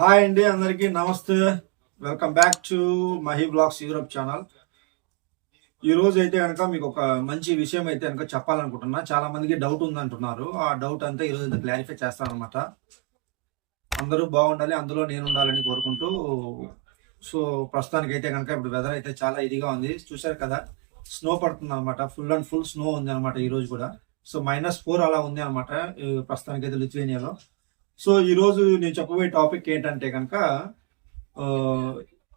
Hi అండి, అందరికీ నమస్తే. Welcome back to Mahi blogs Europe channel. ఈ రోజు అయితే కనుక మీకు ఒక మంచి విషయం అయితే కనుక చెప్పాలనుకుంటున్నా. చాలా మందికి డౌట్ ఉందంటున్నారు. ఆ డౌట్ అంతా ఈరోజు అయితే క్లారిఫై చేస్తాను అనమాట. అందరూ బాగుండాలి, అందులో నేను ఉండాలని కోరుకుంటూ. సో ప్రస్తుతానికి అయితే కనుక ఇప్పుడు వెదర్ అయితే చాలా ఇదిగా ఉంది. చూశారు కదా, స్నో పడుతుంది అనమాట. ఫుల్ అండ్ ఫుల్ స్నో ఉంది అనమాట ఈ రోజు కూడా. సో -4 అలా ఉంది అనమాట ప్రస్తుతానికి అయితే లిథువేనియాలో. సో ఈరోజు నేను చెప్పబోయే టాపిక్ ఏంటంటే కనుక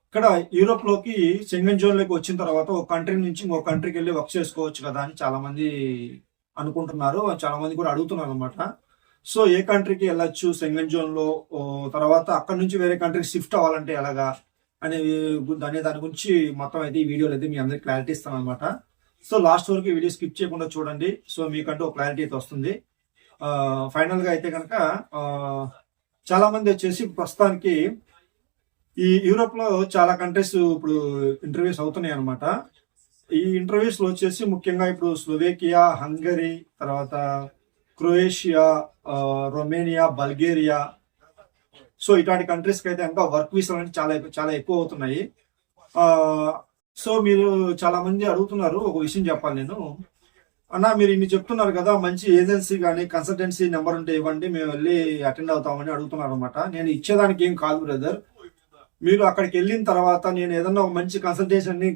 ఇక్కడ యూరోప్లోకి షెంగెన్ జోన్లోకి వచ్చిన తర్వాత ఒక కంట్రీ నుంచి ఇంకో కంట్రీకి వెళ్ళి వర్క్ చేసుకోవచ్చు కదా అని చాలా మంది అనుకుంటున్నారు. చాలా మంది కూడా అడుగుతున్నారు అనమాట. సో ఏ కంట్రీకి వెళ్ళొచ్చు షెంగెన్ జోన్లో, తర్వాత అక్కడ నుంచి వేరే కంట్రీకి షిఫ్ట్ అవ్వాలంటే ఎలాగా అనే దాని గురించి మొత్తం అయితే ఈ వీడియోలో అయితే మీ అందరికి క్లారిటీ ఇస్తాను అనమాట. సో లాస్ట్ వరకు ఈ వీడియో స్కిప్ చేయకుండా చూడండి. సో మీకంటూ ఒక క్లారిటీ అయితే వస్తుంది. ఫైనల్గా అయితే కనుక చాలా మంది వచ్చేసి ప్రస్తుతానికి ఈ యూరోప్ లో చాలా కంట్రీస్ ఇప్పుడు ఇంటర్వ్యూస్ అవుతున్నాయి అనమాట. ఈ ఇంటర్వ్యూస్ లో వచ్చేసి ముఖ్యంగా ఇప్పుడు స్లోవేకియా, హంగరీ, తర్వాత క్రొయేషియా, రొమేనియా, బల్గేరియా, సో ఇట్లాంటి కంట్రీస్కి అయితే ఇంకా వర్క్ వీసాలు అంటే చాలా చాలా ఎక్కువ అవుతున్నాయి. సో మీరు చాలా మంది అడుగుతున్నారు. ఒక విషయం చెప్పాలి నేను. అన్న, మీరు ఇన్ని చెప్తున్నారు కదా, మంచి ఏజెన్సీ కానీ కన్సల్టెన్సీ నెంబర్ ఉంటే ఇవ్వండి, మేము వెళ్ళి అటెండ్ అవుతామని అడుగుతున్నారు అనమాట. నేను ఇచ్చేదానికి ఏం కాదు బ్రదర్. మీరు అక్కడికి వెళ్ళిన తర్వాత నేను ఏదన్నా ఒక మంచి కన్సల్టేషన్ని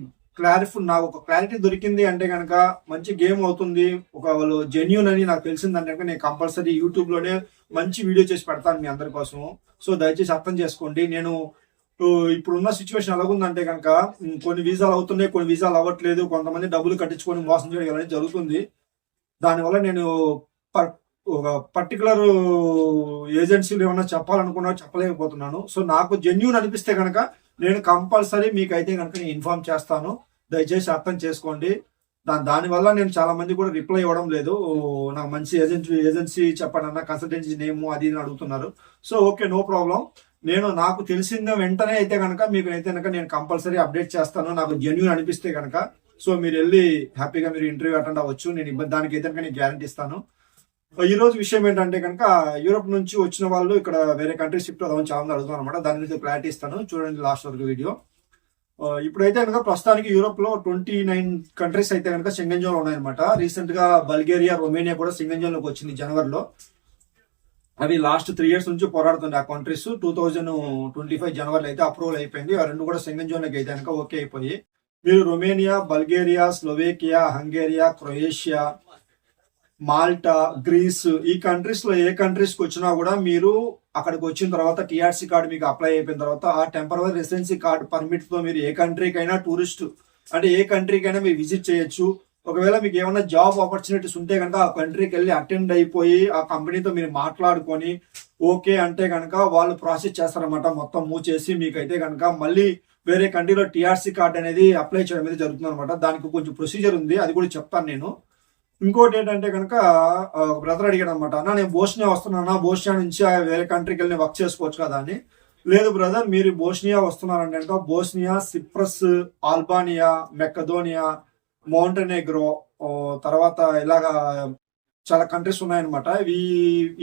నాకు ఒక క్లారిటీ దొరికింది అంటే కనుక మంచి గేమ్ అవుతుంది. ఒక వాళ్ళు జెన్యూన్ అని నాకు తెలిసిందంటే కనుక నేను కంపల్సరీ యూట్యూబ్లోనే మంచి వీడియో చేసి పెడతాను మీ అందరి కోసం. సో దయచేసి అర్థం చేసుకోండి. నేను ఇప్పుడున్న సిచ్యువేషన్ ఎలాగుందంటే కనుక కొన్ని వీసాలు అవుతున్నాయి, కొన్ని వీసాలు అవ్వట్లేదు. కొంతమంది డబ్బులు కట్టించుకొని మోసం చేయడం అనేది జరుగుతుంది. దానివల్ల నేను ఒక పర్టికులర్ ఏజెన్సీలు ఏమన్నా చెప్పాలనుకున్నా చెప్పలేకపోతున్నాను. సో నాకు జెన్యూన్ అనిపిస్తే కనుక నేను కంపల్సరీ మీకైతే కనుక నేను ఇన్ఫార్మ్ చేస్తాను. దయచేసి అర్థం చేసుకోండి. దానివల్ల నేను చాలా మంది కూడా రిప్లై ఇవ్వడం లేదు. నాకు మంచి ఏజెన్సీ చెప్పండి అన్న, కన్సల్టెన్సీ నేము అది అని అడుగుతున్నారు. So okay, no problem. నాకు తెలిసిన వెంటనే అయితే కనుక మీకు అయితే కనుక నేను కంపల్సరీ అప్డేట్ చేస్తాను, నాకు జెన్యూన్ అనిపిస్తే కనుక. సో మీరు వెళ్ళి హ్యాపీగా మీరు ఇంటర్వ్యూ అటెండ్ అవ్వచ్చు. నేను దానికి అయితే కనుక నేను గ్యారంటీ ఇస్తాను. ఈ రోజు విషయం ఏంటంటే కనుక యూరోప్ నుంచి వచ్చిన వాళ్ళు ఇక్కడ వేరే కంట్రీ షిఫ్ట్ అవుదామని చాలా మంది అడుగుతారు అనమాట. దాని మీద క్లారిటీ ఇస్తాను, చూడండి లాస్ట్ వరకు వీడియో. ఇప్పుడైతే కనుక ప్రస్తుతానికి యూరోప్ లో 29 కంట్రీస్ అయితే కనుక షెంగెన్ జోన్ ఉన్నాయన్నమాట. రీసెంట్ గా బల్గేరియా, రొమేనియా కూడా షెంగెన్ జోన్ లోకి వచ్చింది జనవరిలో. అవి లాస్ట్ 3 years నుంచి పోరాడుతుంది ఆ కంట్రీస్. 2025 జనవరిలో అయితే అప్రూవల్ అయిపోయింది. ఆ రెండు కూడా షెంగెన్ జోన్ లోకి అయితే కనుక ఓకే అయిపోయి. మీరు Romania, Bulgaria, Slovakia, హంగేరియా, Croatia, Malta, grace, ఈ కంట్రీస్ లో ఏ కంట్రీస్కి వచ్చినా కూడా మీరు అక్కడికి వచ్చిన తర్వాత టీఆర్సీ కార్డు మీకు అప్లై అయిపోయిన తర్వాత ఆ టెంపరరీ రెసిడెన్సీ కార్డు పర్మిట్ తో మీరు ఏ కంట్రీకైనా టూరిస్ట్ అంటే ఏ కంట్రీకైనా మీరు విజిట్ చేయొచ్చు. ఒకవేళ మీకు ఏమైనా జాబ్ ఆపర్చునిటీస్ ఉంటే కనుక ఆ కంట్రీకి వెళ్ళి అటెండ్ అయిపోయి ఆ కంపెనీతో మీరు మాట్లాడుకొని ఓకే అంటే కనుక వాళ్ళు ప్రాసెస్ చేస్తారనమాట. మొత్తం మూవ్ చేసి మీకైతే కనుక మళ్ళీ వేరే కంట్రీలో టీఆర్సీ కార్డు అనేది అప్లై చేయడం అనేది జరుగుతుంది అనమాట. దానికి కొంచెం ప్రొసీజర్ ఉంది, అది కూడా చెప్తాను నేను. ఇంకోటి ఏంటంటే కనుక బ్రదర్ అడిగాడు అనమాట, అన్న నేను బోస్నియా వస్తున్నానా, బోస్నియా నుంచి వేరే కంట్రీకి వెళ్ళి వర్క్ చేసుకోవచ్చు కదా అని. లేదు బ్రదర్, మీరు బోస్నియా వస్తున్నారంటే కనుక బోస్నియా, సిప్రస్, ఆల్బానియా, మెకదోనియా, మౌంటెనెగ్రో, తర్వాత ఇలాగా చాలా కంట్రీస్ ఉన్నాయన్నమాట.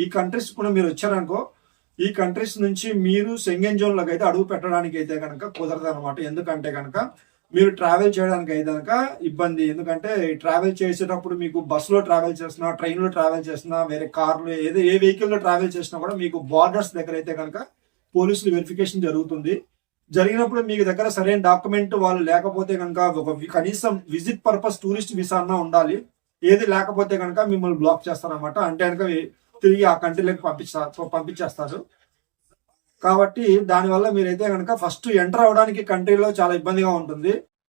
ఈ కంట్రీస్ కూడా మీరు వచ్చారనుకో, ఈ కంట్రీస్ నుంచి మీరు షెంగెన్ జోన్ లోకి అయితే అడుగు పెట్టడానికి అయితే కనుక కుదరదు అనమాట. ఎందుకంటే కనుక మీరు ట్రావెల్ చేయడానికి అయితే కనుక ఇబ్బంది. ఎందుకంటే ట్రావెల్ చేసేటప్పుడు మీకు బస్సులో ట్రావెల్ చేసినా, ట్రైన్లో ట్రావెల్ చేసినా, వేరే కార్లో ఏ వెహికల్లో ట్రావెల్ చేసినా కూడా మీకు బార్డర్స్ దగ్గర అయితే కనుక పోలీసులు వెరిఫికేషన్ జరుగుతుంది. జరిగినప్పుడు మీకు దగ్గర సరైన డాక్యుమెంట్ వాళ్ళు లేకపోతే కనుక ఒక కనీసం విజిట్ పర్పస్ టూరిస్ట్ వీసా అన్నా ఉండాలి. ఏది లేకపోతే కనుక మిమ్మల్ని బ్లాక్ చేస్తారనమాట. అంటే కనుక తిరిగి ఆ కంట్రీలోకి పంపించేస్తారు. కాబట్టి దానివల్ల మీరైతే కనుక ఫస్ట్ ఎంటర్ అవడానికి కంట్రీలో చాలా ఇబ్బందిగా ఉంటుంది.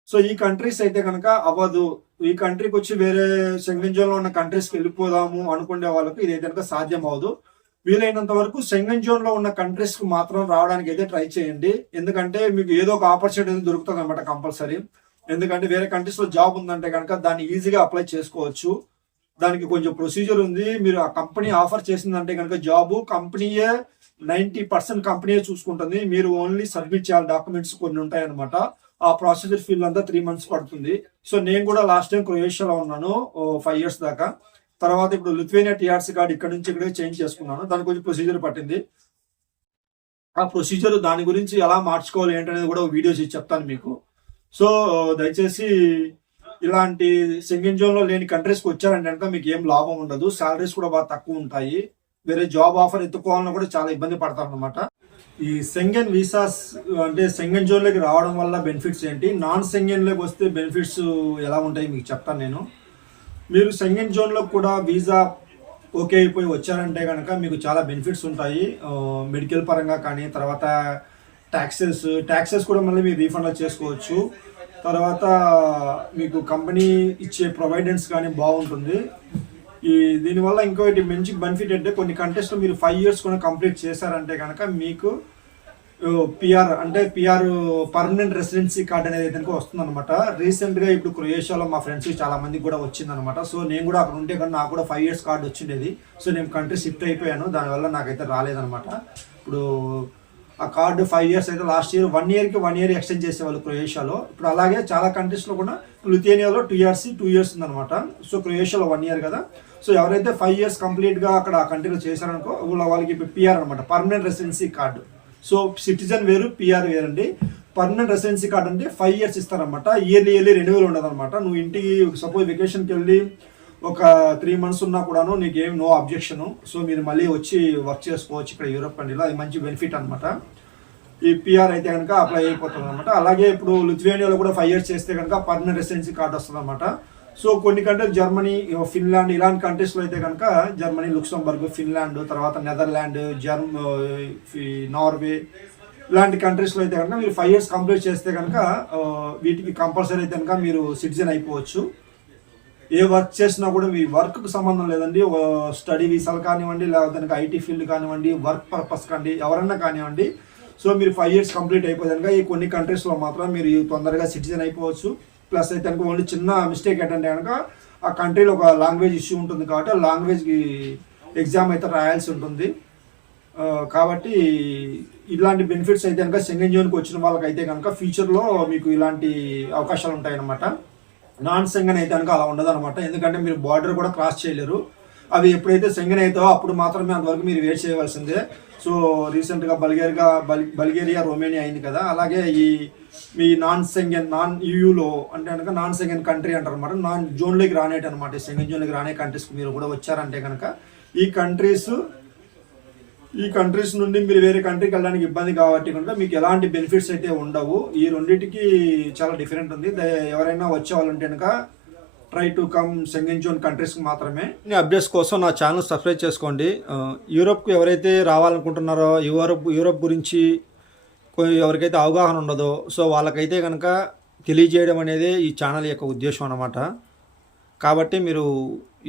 సో ఈ కంట్రీస్ అయితే కనుక అవ్వదు. ఈ కంట్రీకి వచ్చి వేరే షెంగెన్ జోన్ లో ఉన్న కంట్రీస్కి వెళ్ళిపోదాము అనుకునే వాళ్ళకి ఇదైతే కనుక సాధ్యం అవ్వదు. వీలైనంత వరకు షెంగెన్ జోన్ లో ఉన్న కంట్రీస్ కు మాత్రం రావడానికి అయితే ట్రై చేయండి. ఎందుకంటే మీకు ఏదో ఒక ఆపర్చునిటీ దొరుకుతుంది అనమాట కంపల్సరీ. ఎందుకంటే వేరే కంట్రీస్ లో జాబ్ ఉందంటే కనుక దాన్ని ఈజీగా అప్లై చేసుకోవచ్చు. దానికి కొంచెం ప్రొసీజర్ ఉంది. మీరు ఆ కంపెనీ ఆఫర్ చేసిందంటే కనుక జాబ్ కంపెనీయే 90% కంపెనీయే చూసుకుంటుంది. మీరు ఓన్లీ సబ్మిట్ చేయాలి, డాక్యుమెంట్స్ కొన్ని ఉంటాయన్నమాట. ఆ ప్రొసీజర్ ఫీల్ అంతా 3 months పడుతుంది. సో నేను కూడా లాస్ట్ టైం క్రొయేషియాలో ఉన్నాను 5 years దాకా. తర్వాత ఇప్పుడు లిథువేనియా టీఆర్సీ కార్డు ఇక్కడ నుంచి ఇక్కడే చేంజ్ చేసుకున్నాను. దానికి కొంచెం ప్రొసీజర్ పట్టింది. ఆ ప్రొసీజర్ దాని గురించి ఎలా మార్చుకోవాలి ఏంటనేది కూడా వీడియో చేసి చెప్తాను మీకు. సో దయచేసి ఇలాంటి సెంగెన్ జోన్లో లేని కంట్రీస్కి వచ్చారంటే కనుక మీకు ఏం లాభం ఉండదు. సాలరీస్ కూడా బాగా తక్కువ ఉంటాయి. వేరే జాబ్ ఆఫర్ ఎత్తుకోవాలన్నా కూడా చాలా ఇబ్బంది పడతారు అనమాట. ఈ సెంగెన్ వీసాస్ అంటే సెంగెన్ జోన్లోకి రావడం వల్ల బెనిఫిట్స్ ఏంటి, నాన్ సెంగెన్లోకి వస్తే బెనిఫిట్స్ ఎలా ఉంటాయి మీకు చెప్తాను నేను. మీరు సెంగెన్ జోన్లో కూడా వీసా ఓకే అయిపోయి వచ్చారంటే కనుక మీకు చాలా బెనిఫిట్స్ ఉంటాయి. మెడికల్ పరంగా కానీ, తర్వాత ట్యాక్సెస్ కూడా మళ్ళీ మీరు రీఫండ్ చేసుకోవచ్చు. తర్వాత మీకు కంపెనీ ఇచ్చే ప్రొవైడెన్స్ కానీ బాగుంటుంది. దీనివల్ల ఇంకోటి మంచి బెనిఫిట్ అంటే కొన్ని కంటెస్ట్లో మీరు 5 years కూడా కంప్లీట్ చేశారంటే కనుక మీకు పిఆర్ పర్మనెంట్ రెసిడెన్సీ కార్డ్ అనేది అయితే వస్తుందన్నమాట. రీసెంట్గా ఇప్పుడు క్రొయేషియాలో మా ఫ్రెండ్స్ చాలా మందికి కూడా వచ్చిందనమాట. సో నేను కూడా అక్కడ ఉంటే కానీ నాకు కూడా 5 years కార్డ్ వచ్చిండేది. సో నేను కంట్రీ షిఫ్ట్ అయిపోయాను, దానివల్ల నాకైతే రాలేదనమాట. ఇప్పుడు ఆ కార్డు 5 years అయితే లాస్ట్ ఇయర్ 1 year ఎక్స్టెండ్ చేసేవాళ్ళు క్రొయేషియాలో. ఇప్పుడు అలాగే చాలా కంట్రీస్లో కూడా లిథువేనియాలో 2 years ఉందనమాట. సో క్రొయేషియాలో 1 year కదా. సో ఎవరైతే 5 years కంప్లీట్గా అక్కడ ఆ కంట్రీలో చేశారనుకో వాళ్ళకి పిఆర్ అనమాట, permanent residency card. So citizen వేరు, పిఆర్ వేరండి. పర్మనెంట్ రెసిడెన్సీ కార్డ్ అంటే 5 years ఇస్తారనమాట. ఇయర్లీ రెన్యువల్ ఉండదన్నమాట. నువ్వు ఇంటికి సపోజ్ వెకేషన్కి వెళ్ళి ఒక 3 months ఉన్నా కూడాను నీకేం నో అబ్జెక్షన్. సో మీరు మళ్ళీ వచ్చి వర్క్ చేసుకోవచ్చు ఇక్కడ యూరోప్ కంట్రీలో. అది మంచి బెనిఫిట్ అనమాట. ఈ పిఆర్ అయితే కనుక అప్లై అయిపోతుంది అనమాట. అలాగే ఇప్పుడు లిథువేనియాలో కూడా 5 years చేస్తే కనుక పర్మనెంట్ రెసిడెన్సీ కార్డ్ వస్తుంది అనమాట. సో కొన్ని కంట్రీస్ జర్మనీ, ఫిన్లాండ్ ఇలాంటి కంట్రీస్లో అయితే కనుక జర్మనీ, లుక్సెంబర్గ్, ఫిన్లాండ్, తర్వాత నెదర్లాండ్, నార్వే ఇలాంటి కంట్రీస్లో అయితే కనుక మీరు 5 years కంప్లీట్ చేస్తే కనుక వీటికి కంపల్సరీ అయితే కనుక మీరు సిటిజన్ అయిపోవచ్చు. ఏ వర్క్ చేసినా కూడా మీ వర్క్కి సంబంధం లేదండి. స్టడీ వీసాలు కానివ్వండి, లేకపోతే ఐటీ ఫీల్డ్ కానివ్వండి, వర్క్ పర్పస్ కానీ ఎవరన్నా కానివ్వండి. సో మీరు 5 years కంప్లీట్ అయిపోయాక ఈ కొన్ని కంట్రీస్లో మాత్రం మీరు తొందరగా సిటిజన్ అయిపోవచ్చు. ప్లస్ అయితే కనుక ఓన్లీ చిన్న మిస్టేక్ ఏంటంటే కనుక ఆ కంట్రీలో ఒక లాంగ్వేజ్ ఇష్యూ ఉంటుంది కాబట్టి ఆ లాంగ్వేజ్కి ఎగ్జామ్ అయితే రాయాల్సి ఉంటుంది. కాబట్టి ఇలాంటి బెనిఫిట్స్ అయితే కనుక సెంగెన్ జోన్కి వచ్చిన వాళ్ళకైతే కనుక ఫ్యూచర్లో మీకు ఇలాంటి అవకాశాలు ఉంటాయన్నమాట. నాన్ సెంగెన్ అయితే కనుక అలా ఉండదు అనమాట. ఎందుకంటే మీరు బార్డర్ కూడా క్రాస్ చేయలేరు. అవి ఎప్పుడైతే సెంగెన్ అవుతావో అప్పుడు మాత్రమే అంతవరకు మీరు వెయిట్ చేయవలసిందే. సో రీసెంట్గా బల్గేరియా, రొమేనియా అయింది కదా. అలాగే మీ నాన్ యూయూలో అంటే కనుక నాన్ సెంగెన్ కంట్రీ అంటారు అనమాట. నాన్ జోన్లోకి రానేటి అనమాట. సెంగెన్ జోన్లోకి రానే కంట్రీస్కి మీరు కూడా వచ్చారంటే కనుక ఈ కంట్రీస్ నుండి మీరు వేరే కంట్రీకి వెళ్ళడానికి ఇబ్బంది కాబట్టి కనుక మీకు ఎలాంటి బెనిఫిట్స్ అయితే ఉండవు. ఈ రెండింటికి చాలా డిఫరెంట్ ఉంది. ఎవరైనా వచ్చే వాళ్ళు ఉంటే కనుక ట్రై టు కమ్ సెంగెన్ జోన్ కంట్రీస్కి మాత్రమే. అప్డేట్స్ కోసం నా ఛానల్ సబ్స్క్రైబ్ చేసుకోండి. యూరోప్కి ఎవరైతే రావాలనుకుంటున్నారో యూరోప్ గురించి ఎవరికైతే అవగాహన ఉండదో సో వాళ్ళకైతే కనుక తెలియజేయడం అనేది ఈ ఛానల్ యొక్క ఉద్దేశం అన్నమాట. కాబట్టి మీరు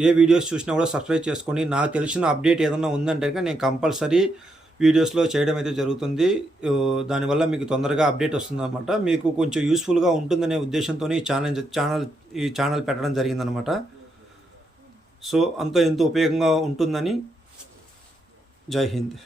ఏ వీడియోస్ చూసినా కూడా సబ్స్క్రైబ్ చేసుకోండి. నాకు తెలిసిన అప్డేట్ ఏదన్నా ఉందంటే కనుక నేను కంపల్సరీ వీడియోస్లో చేయడం అయితే జరుగుతుంది. దానివల్ల మీకు తొందరగా అప్డేట్ వస్తుందన్నమాట. మీకు కొంచెం యూస్ఫుల్గా ఉంటుందనే ఉద్దేశంతో ఈ ఛానల్ పెట్టడం జరిగిందనమాట. సో ఎంతో ఉపయోగంగా ఉంటుందని. జై హింద్.